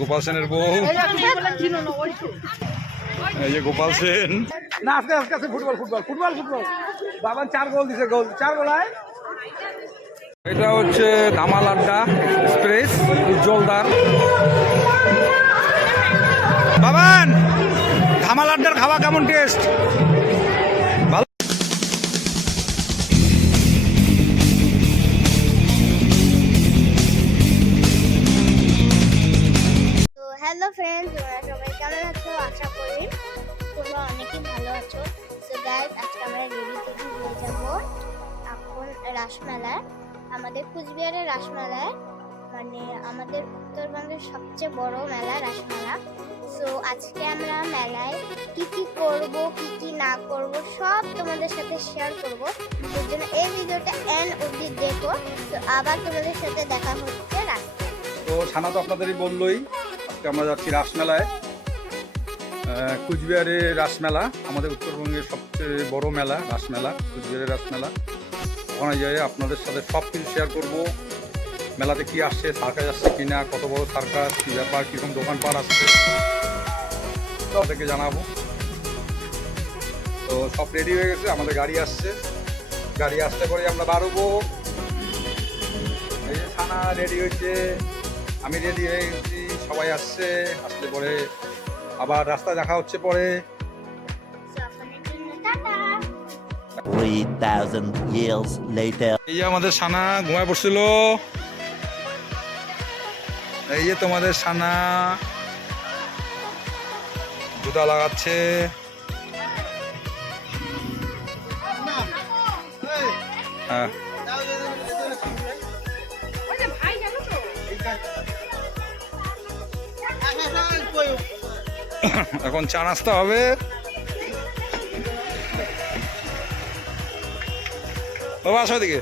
গোপাল সেনের বউ, এই যে গোপাল সেন। না আজকে আজকে আছে ফুটবল ফুটবল ফুটবল ফুটবল। বাবা 4 গোল দিছে, গোল 4 গোলায়। এটা হচ্ছে ধামাল আড্ডা এক্সপ্রেস উজ্জ্বলদার। বাবান, ধামাল আড্ডার খাওয়া কেমন টেস্ট? ভালো। তো হ্যালো ফ্রেন্ডস, তোমরা সবাই কেমন আছো? আশা করি তোমরা অনেকেই ভালো আছো। সো গাইস, আজকে আমরা রেডি টেডি হয়ে যাবো এখন রাসমেলায়, আমাদের কুচবিহারের রাসমেলায়, মানে আমাদের উত্তরবঙ্গের সবচেয়ে বড় মেলা রাসমেলা। সো আজকে আমরা মেলায় কি কি করব, কি কি না করব সব তোমাদের সাথে শেয়ার করব। সেই জন্য এই ভিডিওটা এন্ড অবধি দেখো। তো আবার তোমাদের সাথে দেখা হচ্ছে রাস্তায়। তো সানা তো আপনাদেরই বললোই, আজকে আমরা যাচ্ছি রাসমেলায়। কুচবিহারের রাসমেলা আমাদের উত্তরবঙ্গের সবচেয়ে বড় মেলা, রাসমেলা, কুচবিহারের রাসমেলা। ওখানে যাই আপনাদের সাথে সব কিছু শেয়ার করবো। মেলাতে কি আসছে, সার্কাস আসছে কিনা, কত বড় সার্কাস, কী ব্যাপার, কীরকম দোকানপাট আসছে তাদেরকে জানাবো। তো সব রেডি হয়ে গেছে, আমাদের গাড়ি আসছে, গাড়ি আসতে পরে আমরা বাড়বো। এই যে ছানা রেডি হয়েছে, আমি রেডি হয়ে গেছি, সবাই আসছে। আসলে পরে আবার রাস্তায় দেখা হচ্ছে পরে। 3,000 years later. এই যে আমাদের ছানা ঘুমায় পড়ছিল, এই যে তোমাদের ছানা জুতা লাগাচ্ছে। হ্যাঁ, এখন চা নাস্তা হবে। বাবা আসো এদিকে।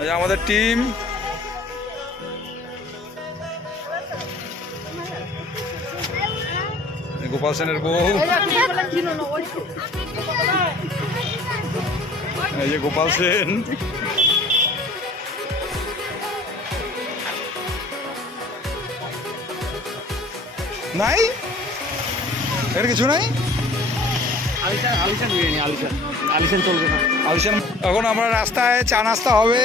এই যে আমাদের টিম, গোপাল সেনের বউ, এই যে গোপাল সেন। নাই এর কিছু নাই, আলিশান বিরিয়ানি, আলিশান চলবে না। আলিশান। এখন আমরা রাস্তায় চা নাস্তা হবে।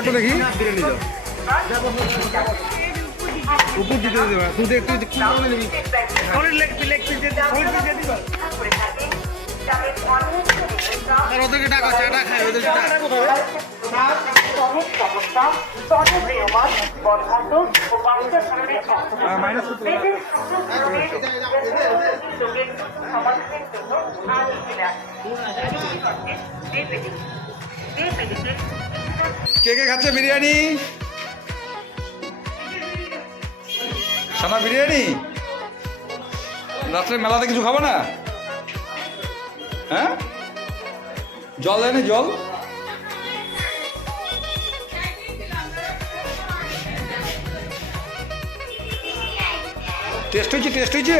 একটু দেখি উপর দিতে দেবে, তুই একটু নিবি। ওদেরকে টাকা চাটা খায়, ওদেরকে মাইনাস করতে কে কে খাচ্ছে বিরিয়ানি? সানা বিরিয়ানি রাত্রে মেলাতে কিছু খাবো না? হ্যাঁ, জল দেয় না, জল। টেস্ট হয়েছে, টেস্ট হয়েছে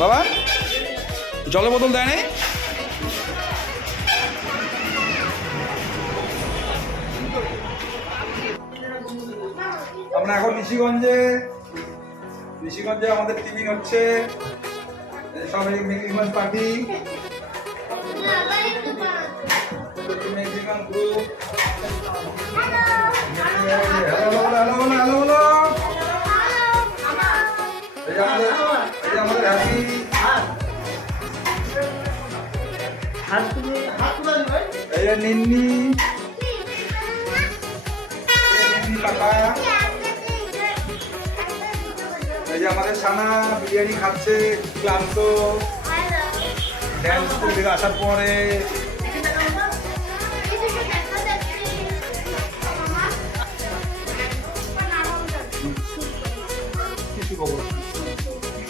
বাবা, জলের বোতল দেয় নাই? আমরা এখন নিশিগঞ্জে আমাদের টিফিন হচ্ছে, সবাই maximum party, maximum group. Hello hello hello hello, এই যে আমাদের হ্যাপি, এই যে নিন্নি কাকা, এই যে আমাদের ছানা বিরিয়ানি খাচ্ছে, ক্লান্ত ড্যান্স থেকে আসার পরে।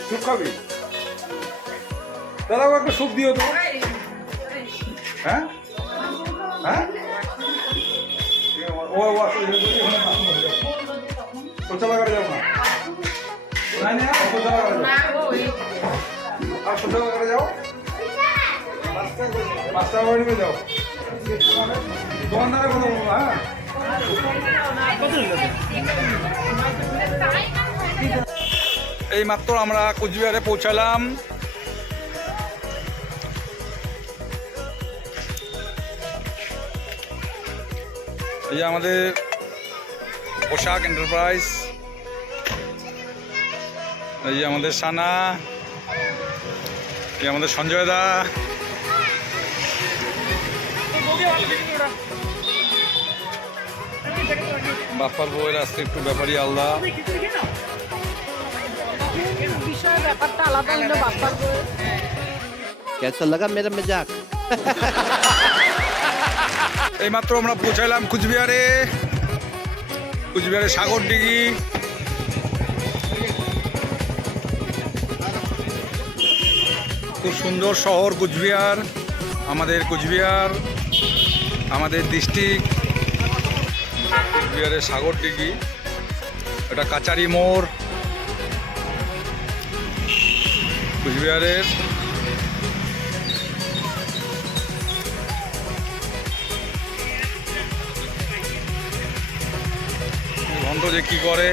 স্যুপ খাবি? দাদা একটা স্যুপ দিও তো। হ্যাঁ হ্যাঁ ও শৌচালয় করে যাবো না শৌচালয় করে যাও আর শৌচালয় করে যাও 5 টাকা করে নিয়ে যাও দোকানদারের কথা বলবো হ্যাঁ এই মাত্র আমরা কোচবিহারে পৌঁছালাম। এই যে আমাদের পোশাক এন্টারপ্রাইজ, এই যে আমাদের সানা, এই আমাদের সঞ্জয় দা, বাপ্পার বউয়ের আজকে একটু ব্যাপারই আলাদা। कैसा लगा मेरा मजाक? এই মাত্র আমরা পৌঁছালাম কুচবিহারে, কুচবিহারে সাগরডিঘি। খুব সুন্দর শহর কুচবিহার, আমাদের কুচবিহার, আমাদের ডিস্ট্রিক্ট কুচবিহারের সাগরডিঘি। এটা কাচারি মোড় কুচবিহারের। ভণ্ড যে কি করে,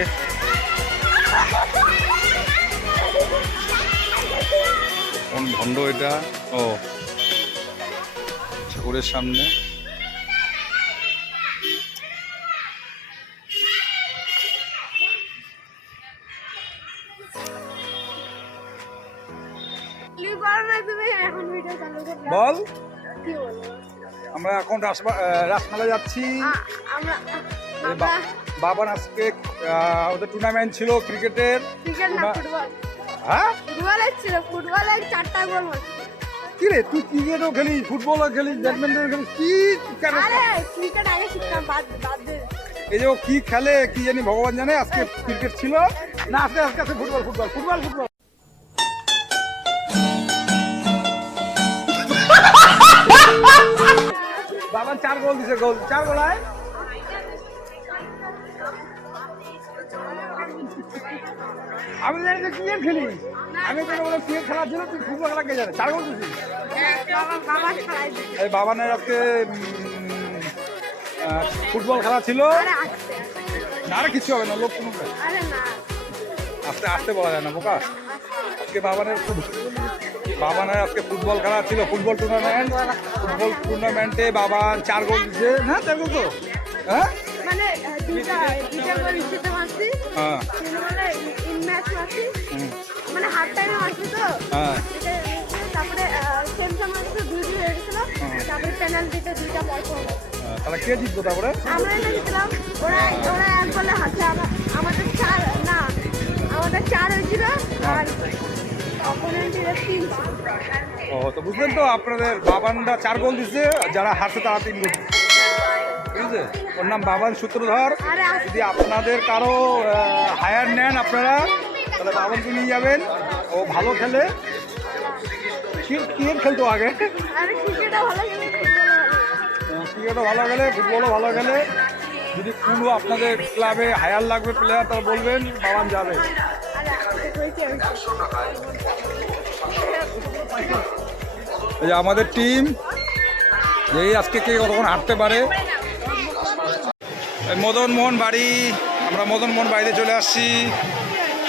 কোন ভণ্ড এটা? ও ঠাকুরের সামনে। বল, আমরা এখন রাসমেলা যাচ্ছি। বাবার আজকে ওদের টুর্নামেন্ট ছিল ক্রিকেটের। হ্যাঁ ফুটবলের 4টা গোল হচ্ছে। কি রে, তুই ক্রিকেটও খেলিস, ফুটবলও খেলিস, ব্যাডমিন্টন খেলিস, কি কেন? ক্রিকেট আগে শিখতাম, বাদ দে। এই যে ও কি খেলে কি জানি ভগবান জানে। আজকে ক্রিকেট ছিল না, আজকে আজকে ফুটবল ফুটবল ফুটবল ফুটবল। বাবা 4 গোল দিছে, 4 গোলায়। আমি জানি যে ক্রিকেট খেলি, আমি তো বলে ক্রিকেট খেলা ছিল, তুই ফুটবল খেলা কে জানে? 4 গোল দিছিস। এই বাবানের আজকে ফুটবল খেলা ছিল। না আর কিছু হবে না, লোক কোনো আস্তে আস্তে বলা যায় না বোকা। আজকে বাবানের আজকে ফুটবল খেলা ছিল, ফুটবল টুর্নামেন্ট। ফুটবল টুর্নামেন্টে বাবা 4 গোল দিচ্ছে। না 4 গোল তো, হ্যাঁ মানে দুইটা গোল দিতে পারছি। হ্যাঁ মানে ইন ম্যাচ মারছি, মানে হাফ টাইমে মারছি তো। হ্যাঁ তারপরে সেম সময় 2-2 হয়ে গেছিল। তারপরে পেনাল্টিতে 2টা বল পড়লো। তাহলে কে জিতবো? তারপরে আমরা জিতলাম। ওরা 1 গোলে হারছে। আমাদের 4 হয়েছিল আর অপোনেন্টের 3। ও তো বুঝলেন তো, আপনাদের বাবানরা 4 গোল দিচ্ছে, যারা হারছে তারা 3 গোল দিচ্ছে। ঠিক আছে, ওর নাম বাবান সূত্রধর। যদি আপনাদের কারো হায়ার নেন আপনারা, তাহলে বাবানকে নিয়ে যাবেন, ও ভালো খেলে। ক্রিকেট খেলতো আগে, ক্রিকেটও ভালো খেলে, ফুটবলও ভালো খেলে। যদি কোনো আপনাদের ক্লাবে হায়ার লাগবে প্লেয়ার, তাহলে বলবেন, বাবান যাবে। এই যে আমাদের টিম, এই আজকে কে কতক্ষণ হাঁটতে পারে। মদন মোহন বাড়ি, আমরা মদন মোহন বাড়িতে চলে আসছি।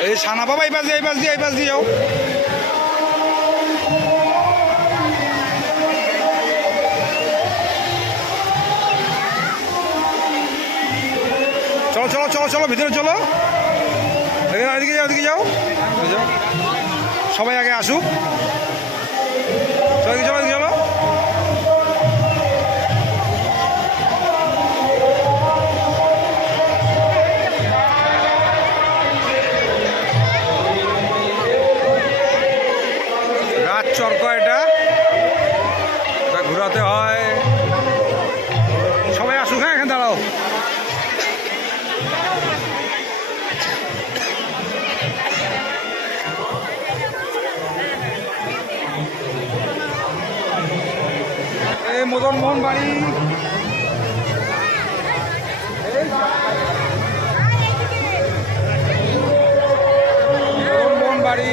এই সানা বাবা এই পাশ দিয়ে যাও। চলো চলো চলো চলো ভিতরে চলো, এদিকে যাও। সবাই আগে আসুক, চলো চলো। রাত চরক এটা ঘোরাতে হয়। সবাই আসুক, হ্যাঁ এখানে দাঁড়াও। মদন মোহন বাড়ি। মদন মোহন বাড়ি।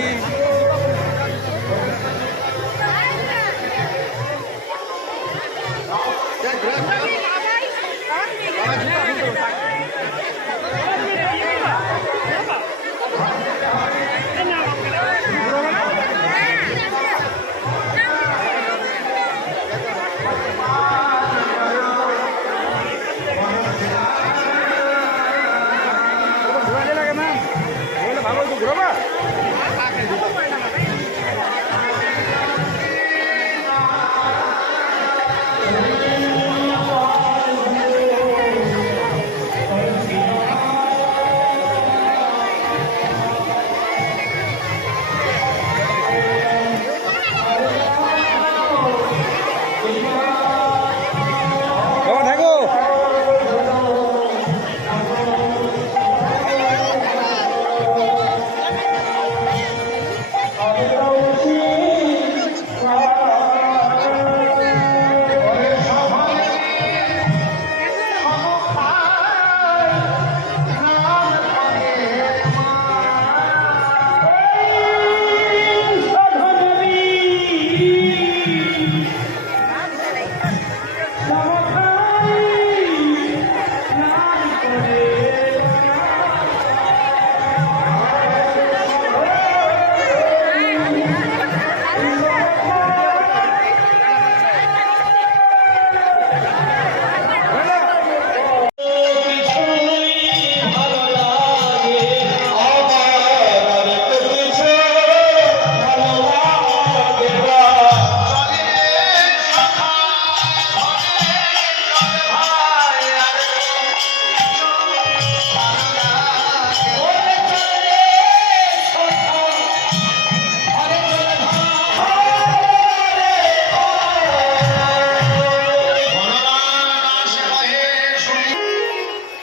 বাবা থাকো।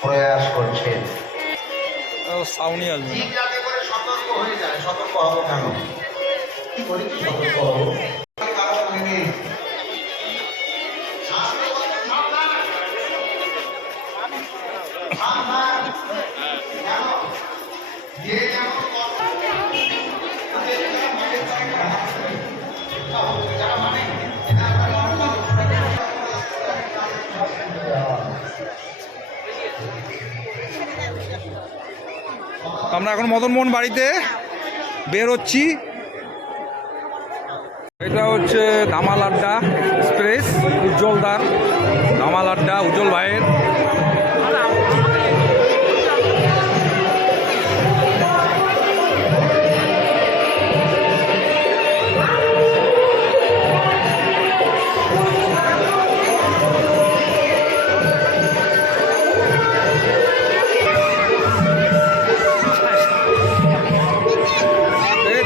প্রয়াস করছেন সাউনি আসবে না। যাতে করে সতর্ক হয়ে যায়। সতর্ক হবো কেন? কি করি কি সতর্ক হবো? কারণ নেই। আমরা এখন মদন মোহন বাড়িতে বের হচ্ছি। এটা হচ্ছে ধামাল আড্ডা এক্সপ্রেস, উজ্জ্বলদার ধামাল আড্ডা, উজ্জ্বল ভাইয়ের।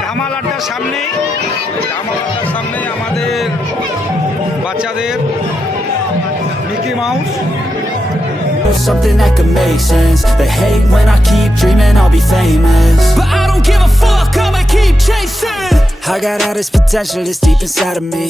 ধামাল আড্ডার সামনেই আমাদের বাচ্চাদের Mickey mouse. Something that could make sense. They hate when I keep dreaming I'll be famous, but I don't give a fuck, I'ma keep chasing. I got all this potential that's deep inside of me,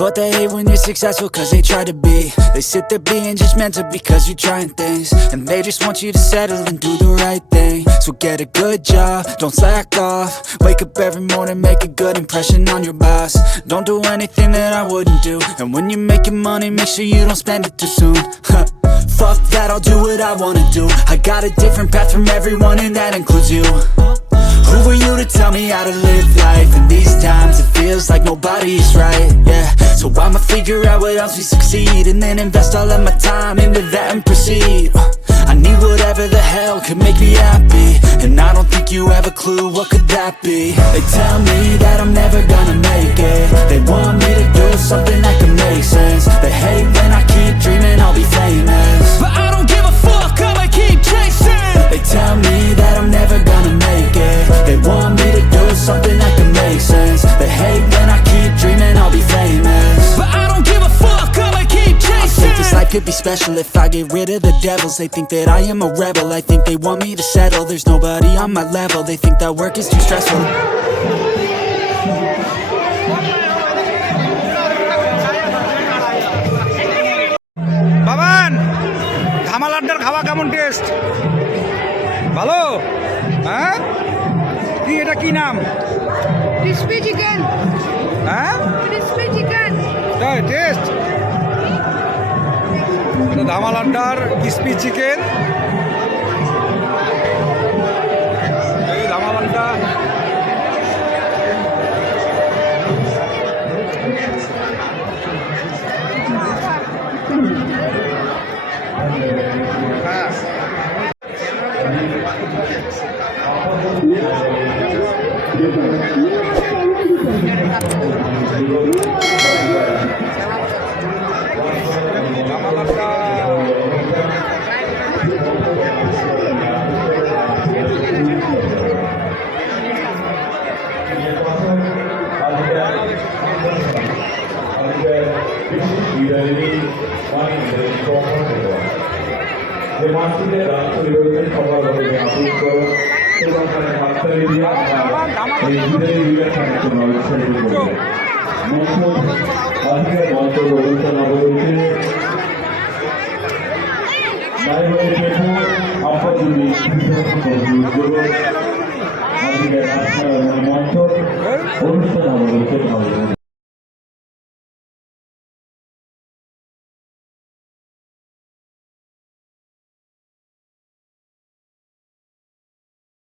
but they hate when you're successful cause they try to be. They sit there being judgmental because you're trying things, and they just want you to settle and do the right thing. So get a good job, don't slack off. Wake up every morning, make a good impression on your boss. Don't do anything that I wouldn't do, and when you're making money, make sure you don't spend it too soon. Fuck that, I'll do what I wanna do. I got a different path from everyone and that includes you. Who are you to tell me how to live life? In these times it feels like nobody is right, yeah. So I'ma figure out what else we succeed, and then invest all of my time into that and proceed. I need whatever the hell could make me happy, and I don't think you have a clue what could that be. They tell me that I'm never gonna make it. They want me to do something that can make sense. They hate when I keep dreaming I'll be famous, but I don't give a fuck, I'ma keep chasing. They tell me that I'm never gonna make it. They want me to do something that can make sense. They hate when I keep dreaming I'll be famous, but I don't give a fuck, I'ma keep chasing. I think this life could be special if I get rid of the devils. They think that I am a rebel, I think they want me to settle. There's nobody on my level, they think that work is too stressful. কেমন test? ভালো? হ্যাঁ, কি এটা কি নাম? Crispy chicken, হ্যাঁ, crispy chicken. তাই test? এটা ধামাল আড্ডার ক্রিসপি চিকেন। এই ধামাল আড্ডা। ধামাল আড্ডা। অনুষ্ঠান